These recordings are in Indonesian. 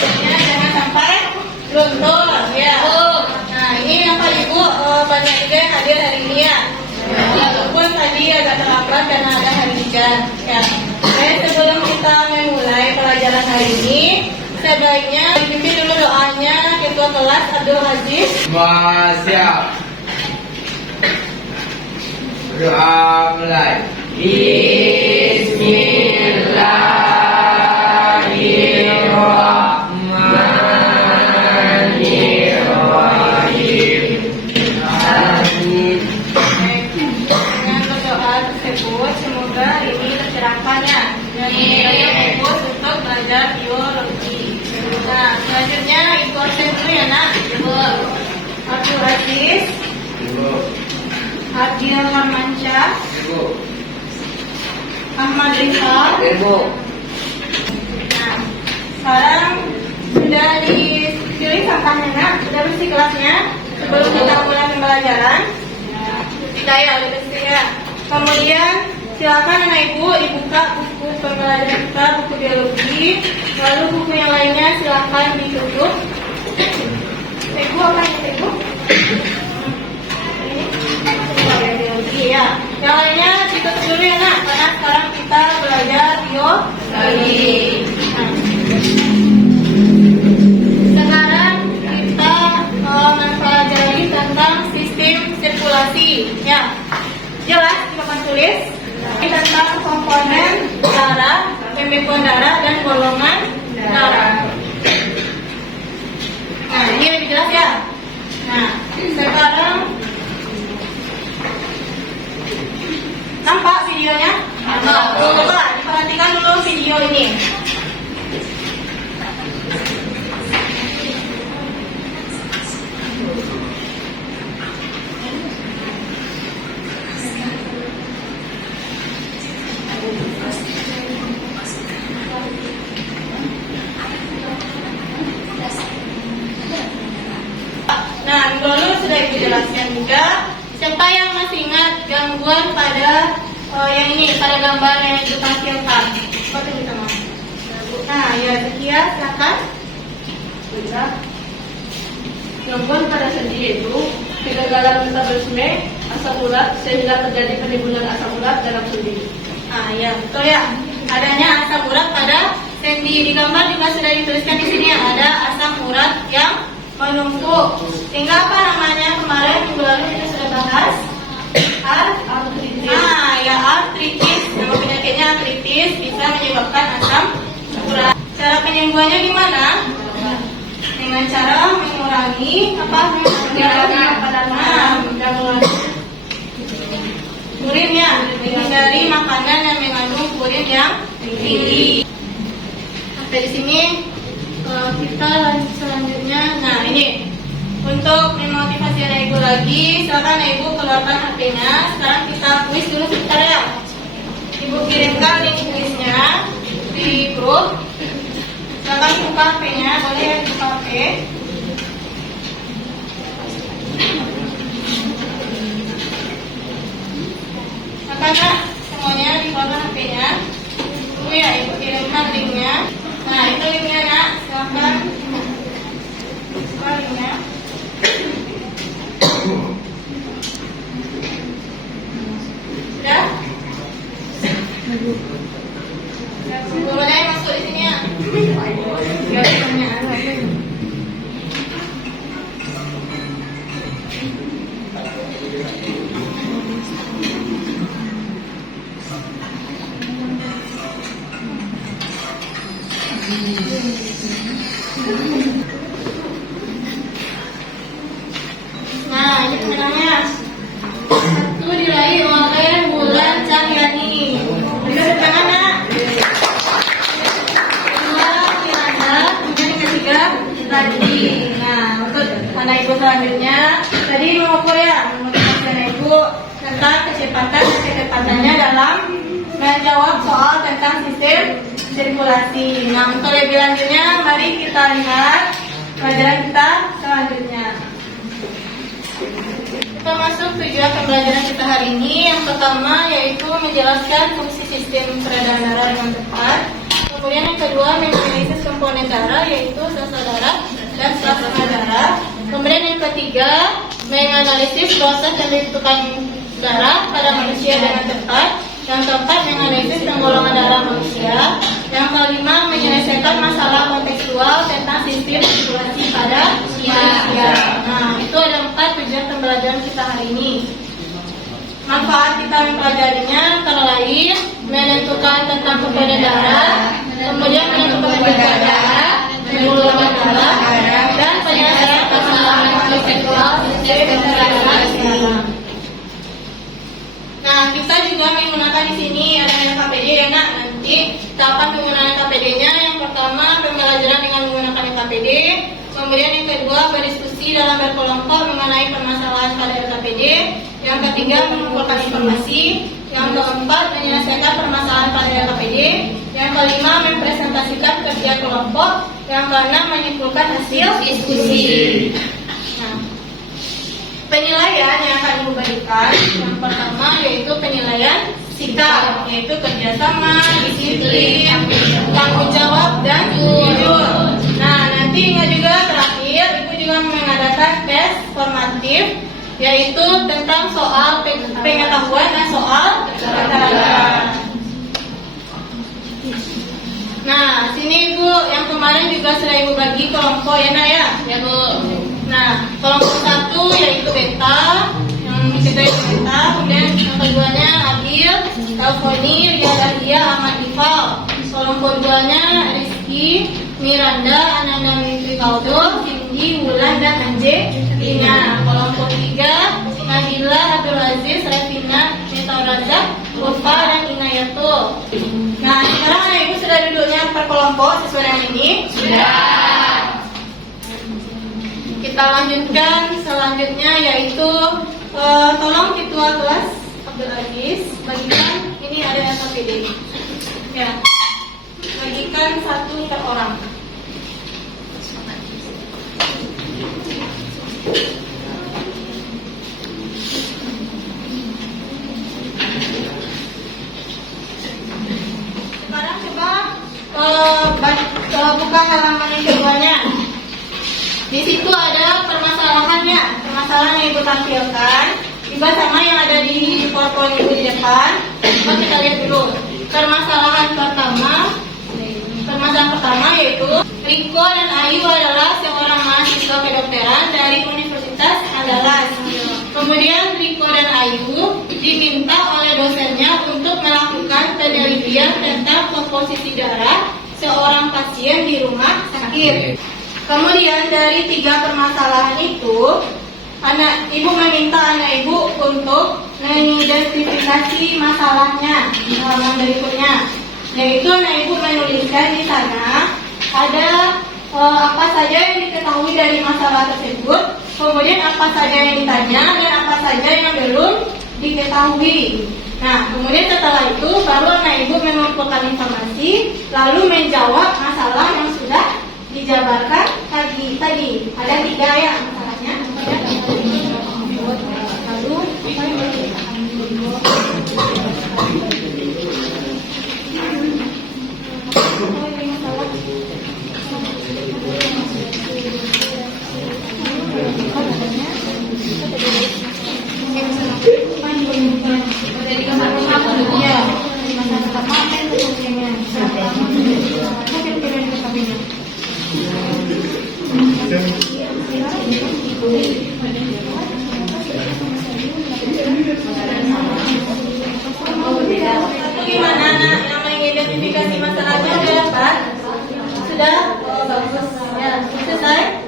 Ya, jangan sampai luntur ya. Nah, ini apa Ibu banyak juga yang hadir hari ini ya. Walaupun tadi agak terlambat karena ada hari hujan ya. Sebelum kita memulai pelajaran hari ini, sebaiknya dipimpin dulu doanya Ketua Kelas Abdul Aziz. Siap. Doa mulai. Bismillahirrahmanirrahim. Dengan berdoa tersebut, semoga ini tercerahkannya dan fokus untuk belajar biologi. Nah, selanjutnya Ibu absen dulu ya nak. Abdul Aziz, Ibu. Adil Harmansyah, Ibu. Ahmad Rizal. Ibu. Nah, sekarang sudah dipilih sampahnya nak, sudah bersih kelasnya. Sebelum kita mulai pembelajaran, kita ya udah bersih ya. Kemudian silakan anak ibu dibuka buku pembelajaran kita, buku biologi. Lalu buku yang lainnya silakan ditutup. Ibu apa ini ibu? Ini biologi ya. Yang lainnya ditutup dulu ya nak, karena sekarang kita belajar biologi. Sekarang kita mempelajari tentang sistem sirkulasi ya. Jelas di papan tulis tentang komponen darah, pembekuan darah dan golongan darah. Nah, ini lebih jelas ya. Nah, sekarang nampak videonya? Nampak. Coba diperhatikan dulu video ini. Nah, minggu lalu sudah Ibu jelaskan juga. Siapa yang masih ingat gangguan pada yang ini, pada gambar yang Ibu tampilkan? Apa itu kita mau? Nah, ya Zakia, silakan. Gangguan pada sendi itu kegagalan metabolisme asam urat sehingga terjadi penimbunan asam urat dalam sendi. Ah, ya betul ya. Adanya asam urat pada sendi. Di gambar juga sudah dituliskan di sini ya, ada asam urat yang menumpuk. Sehingga apa namanya kemarin minggu lalu kita sudah bahas artritis. Nah, ya artritis. Nama penyakitnya artritis bisa menyebabkan asam urat. Cara penyembuhannya gimana? Dengan cara mengurangi apa? Purin ya, menghindari makanan yang mengandung purin yang tinggi. Sampai di sini kita lanjut selanjutnya. Nah ini untuk memotivasi anak ibu lagi, silakan anak ibu keluarkan HP-nya. Sekarang kita kuis dulu sebentar ya. Ibu kirimkan link kuisnya di grup. Silakan buka HP-nya, boleh ya buka HP. Silakan semuanya dikeluarkan HP-nya. Tunggu ya, ibu kirimkan linknya. Nah itu linknya nak, silakan buka linknya. Sudah? Boleh masuk di sini ya. Gak pertanyaan lagi. Nah, ini pemenangnya. Satu diraih oleh Bulan Cahyani. Berikan tangan nak. Kedua Firanda, kemudian yang ketiga tadi. Nah, untuk anak ibu selanjutnya, tadi mengukur ya, memotivasi anak ibu tentang kecepatan dan kecepatannya dalam menjawab soal tentang sistem sirkulasi. Nah, untuk lebih lanjutnya, mari kita lihat pelajaran kita selanjutnya. Kita masuk tujuan pembelajaran kita hari ini. Yang pertama yaitu menjelaskan fungsi sistem peredaran darah dengan tepat. Kemudian yang kedua menganalisis komponen darah, yaitu dan setelah darah. Kemudian yang ketiga, menganalisis proses pembentukan darah pada manusia dengan tepat. Yang keempat, menganalisis penggolongan darah manusia. Yang kelima, menyelesaikan masalah kontekstual tentang sistem sirkulasi pada manusia. Nah, itu ada 4 tujuan pembelajaran kita hari ini. Manfaat kita mempelajarinya antara lain menentukan tentang keberadaan darah, kemudian menentukan keberadaan darah, penggolongan darah, dan penyelesaian masalah kontekstual sistem darah. Nah, kita juga menggunakan di sini ada KPD ya nak. Nanti tahapan penggunaan KPD-nya yang pertama pembelajaran dengan menggunakan KPD, kemudian yang kedua berdiskusi dalam berkelompok mengenai permasalahan pada KPD, yang ketiga mengumpulkan informasi, yang keempat menyelesaikan permasalahan pada KPD, yang kelima mempresentasikan kerja kelompok, yang keenam menyimpulkan hasil diskusi. Nah, penilaian yang akan Ibu berikan yang pertama yaitu penilaian sikap, yaitu kerjasama, disiplin, tanggung jawab, dan jujur. Nah, nanti ingat juga terakhir Ibu juga mengadakan tes formatif yaitu tentang soal pengetahuan dan soal keterangan. Nah, sini Ibu yang kemarin juga sudah Ibu bagi kelompok ya nak ya? Ya Bu. Nah, kelompok 1 yaitu beta, yang ketiga yaitu beta, kemudian yang keduanya Adil, Taufoni, Ria Dahlia, Ahmad Ifal. Kelompok 2-nya Rizky, Miranda, Ananda Mimpi Kaudo, Cindy, Wulan, dan Angelina. Kelompok 3 Nabila, Abdul Aziz, Revina, Nita Razak, Ufa, dan Inayatul. Nah, sekarang anak ibu sudah duduknya per kelompok sesuai dengan ini? Sudah. Kita lanjutkan selanjutnya yaitu tolong ketua kelas Abdul Aziz bagikan ini ada SKPD ya, bagikan 1 per orang. Sekarang coba buka halaman yang keduanya. Di situ ada permasalahannya, permasalahan yang Ibu tampilkan, juga sama yang ada di PowerPoint Ibu di depan. Coba kita lihat dulu. Permasalahan pertama yaitu Riko dan Ayu adalah seorang mahasiswa kedokteran dari Universitas Andalas. Kemudian Riko dan Ayu diminta oleh dosennya untuk melakukan penelitian tentang komposisi darah seorang pasien di rumah sakit. Kemudian dari 3 permasalahan itu, ibu meminta anak ibu untuk mengidentifikasi masalahnya di halaman berikutnya. Yaitu anak ibu menuliskan di sana ada apa saja yang diketahui dari masalah tersebut, kemudian apa saja yang ditanya dan apa saja yang belum diketahui. Nah, kemudian setelah itu baru anak ibu mengumpulkan informasi, lalu menjawab masalah yang sudah dijabarkan tadi. Ada 3 ya masalahnya. Lalu gimana anak yang mengidentifikasi masalahnya sudah dapat? Sudah? Oh, bagus. Ya, selesai?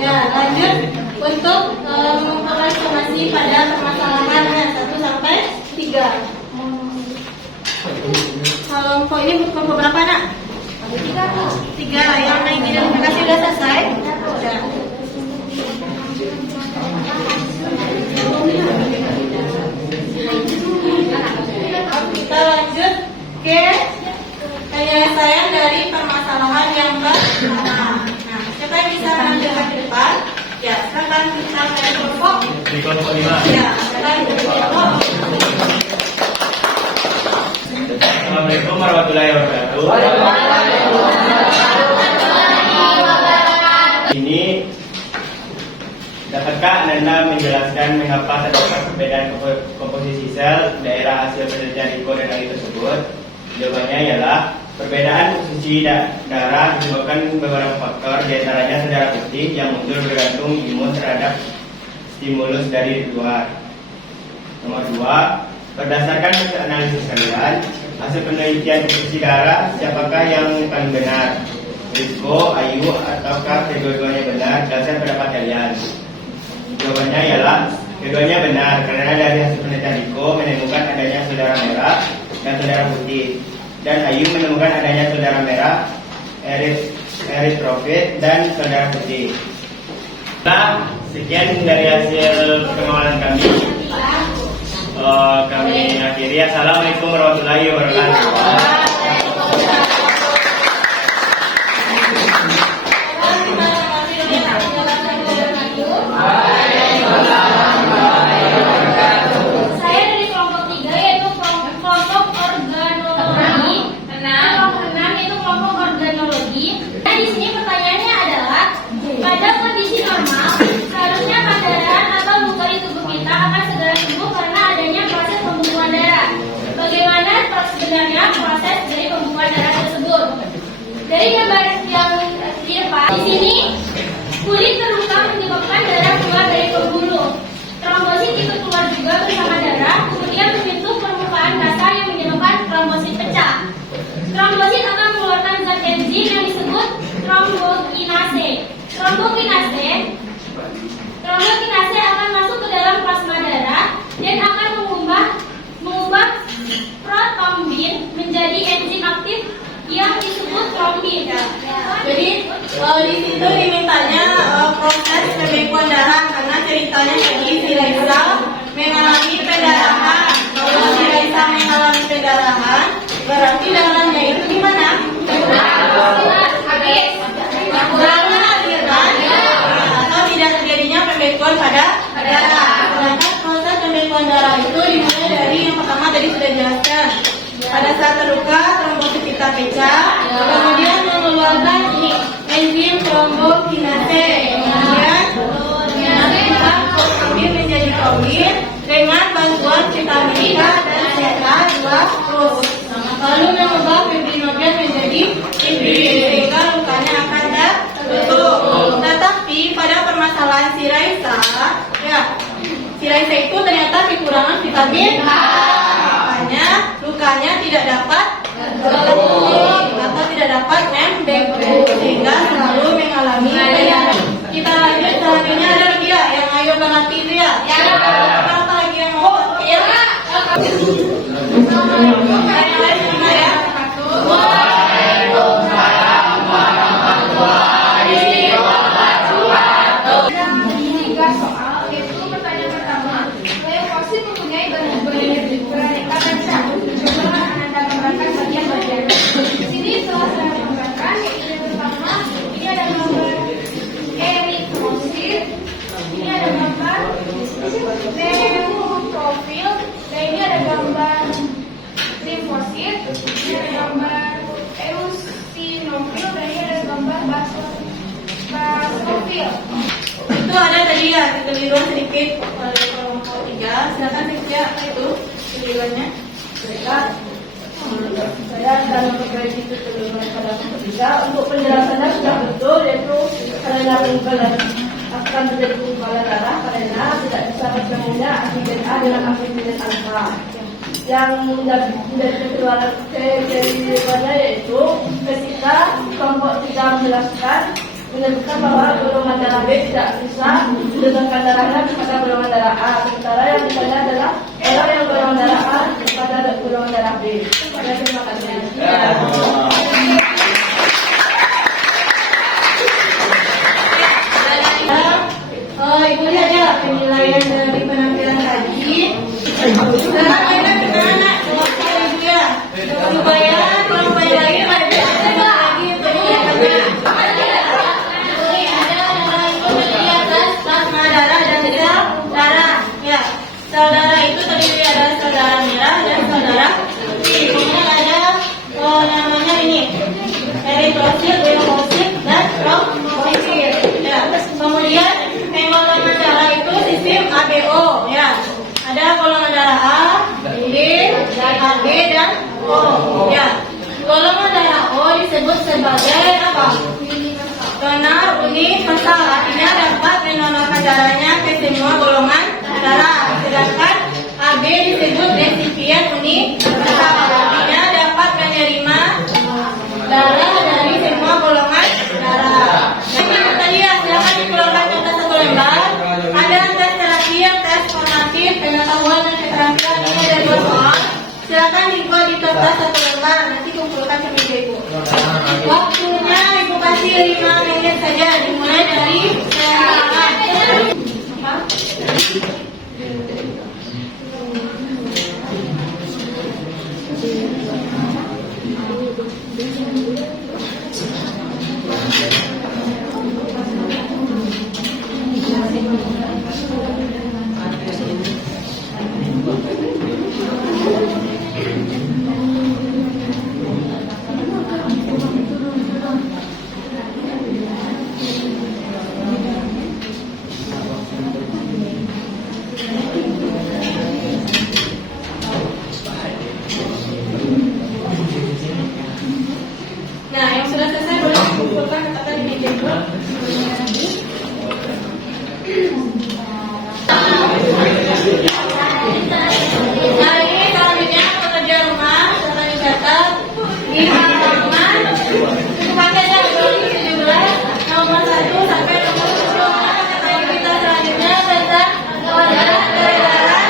Ya, lanjut untuk mengumpulkan informasi pada permasalahannya 1 sampai 3. Kelompok ini kelompok berapa nak? 3. Yang mengidentifikasi sudah selesai? Sudah. Kita lanjut ke penyelesaian dari permasalahan yang pertama. Nah, siapa yang bisa melanjutkan ke depan? Ya, silakan kita ke kelompok. Di kelompok 5. Ya, silakan ke kelompok. Assalamualaikum warahmatullahi wabarakatuh. Ini dapatkah Anda menjelaskan mengapa terdapat perbedaan komposisi sel daerah hasil penelitian Riko dan Ali tersebut? Jawabannya ialah perbedaan komposisi darah disebabkan beberapa faktor, diantaranya saudara putih yang muncul bergantung imun terhadap stimulus dari luar. Nomor 2, berdasarkan hasil analisis kalian, hasil penelitian komposisi darah siapakah yang paling benar? Rizko, Ayu, ataukah kedua-duanya benar? Jelaskan pendapat kalian. Jawabannya ialah keduanya benar, karena dari hasil penelitian Rizko menemukan adanya saudara merah dan saudara putih, dan Ayu menemukan adanya saudara merah, eritrofit, dan saudara putih. Nah, sekian dari hasil pengawalan kami. Kami akhiri. Assalamualaikum warahmatullahi wabarakatuh. Saya dari kelompok 3 yaitu kelompok organologi. Kelompok 6 yaitu kelompok organologi. Nah, di sini pertanyaannya adalah pada kondisi normal seharusnya perdarahan atau luka di tubuh kita akan segera sembuh karena adanya proses pembekuan darah. Bagaimana sebenarnya proses dari pembekuan darah tersebut? Dari gambar yang di depan, di sini kulit terluka menyebabkan darah keluar dari pembuluh. Trombosit ikut keluar juga bersama darah, kemudian membentuk permukaan basah yang menyebabkan trombosit pecah. Trombosit akan mengeluarkan zat enzim yang disebut trombokinase. Trombokinase akan masuk ke dalam plasma darah dan akan mengubah protrombin menjadi enzim aktif yang disebut trombin. Jadi di situ dimintanya proses pembekuan darah karena ceritanya jadi si Raisa mengalami pendarahan. Kalau si Raisa mengalami pendarahan, berarti darahnya itu gimana? Kurangnya aliran atau tidak terjadinya pembekuan pada darah. Sedangkan proses pembekuan darah itu dimulai dari yang pertama tadi sudah dijelaskan. Pada saat terluka, trombosit kita pecah, kemudian mengeluarkan enzim trombokinase, kemudian kita protrombin menjadi trombin dengan bantuan vitamin K dan CA2+, lalu mengubah fibrinogen menjadi fibrin sehingga lukanya akan tertutup. Tetapi pada permasalahan si Raisa itu ternyata kekurangan vitamin K. Lukanya tidak dapat sembuh atau tidak dapat membeku sehingga selalu mengalami pendarahan. Kita lanjut selanjutnya ada lagi ya yang ayo berlatih itu ya. Berapa lagi yang mau? Ya. Assalamualaikum. Yang lain gimana ya? Waalaikumsalam warahmatullahi wabarakatuh. Ada 3 soal, yaitu pertanyaan pertama, leukosit mempunyai beraneka macam. Coba Anda gambarkan bagian-bagian. Di sini telah saya gambarkan. Yang pertama, ini ada gambar eritrosit, ini ada gambar neutrofil, dan ini ada gambar limfosit, ini ada gambar eosinofil, dan ini ada gambar basofil. Itu ada tadi ya kekeliruan sedikit oleh kelompok 3. Silakan Cynthia, apa itu kekeliruannya? Saya akan memperbaiki kekeliruan pada kelompok 3. Untuk penjelasannya sudah betul, yaitu karena pengumpulan akan terjadi pengumpulan darah karena tidak bisa bertemunya antigen A dengan antigen alfa. Yang menjadi kekeliruannya yaitu ketika kelompok 3 menjelaskan menyebutkan bahwa golongan darah B tidak bisa mendonorkan darahnya kepada golongan darah A, sementara yang ditanya adalah orang yang golongan darah A kepada golongan darah B. Terima kasih. Ibu lihat ya penilaian dari penampilan tadi. Sekarang kita ke mana? Ibu ya. Supaya kelompok lagi lagi penilaiannya. Sel darah itu terdiri ada sel darah merah dan sel darah putih. Kemudian ada namanya ini eritrosit, leukosit, dan trombosit. universal, artinya dapat menolakkan darahnya ke semua golongan darah. Sedangkan AB disebut resipien universal, artinya dapat menerima darah dari semua golongan darah. Jadi tadi ya, silakan dikeluarkan contoh satu lembar. Ada tes terakhir, tes formatif, pengetahuan dan keterampilan. Ini ada 2 soal. Silakan dibuat di kertas satu lembar. Nanti kumpulkan ke meja ibu. Waktunya ibu kasih 5 menit saja. Dimulai dari sekarang. Apa? Nah, yang sudah selesai boleh dikumpulkan katakan di meja ibu. Nah, ini selanjutnya pekerja rumah serta dicatat di halaman pakai nomor 17 nomor 1 sampai nomor 10. Kata kita selanjutnya tentang peredaran darah.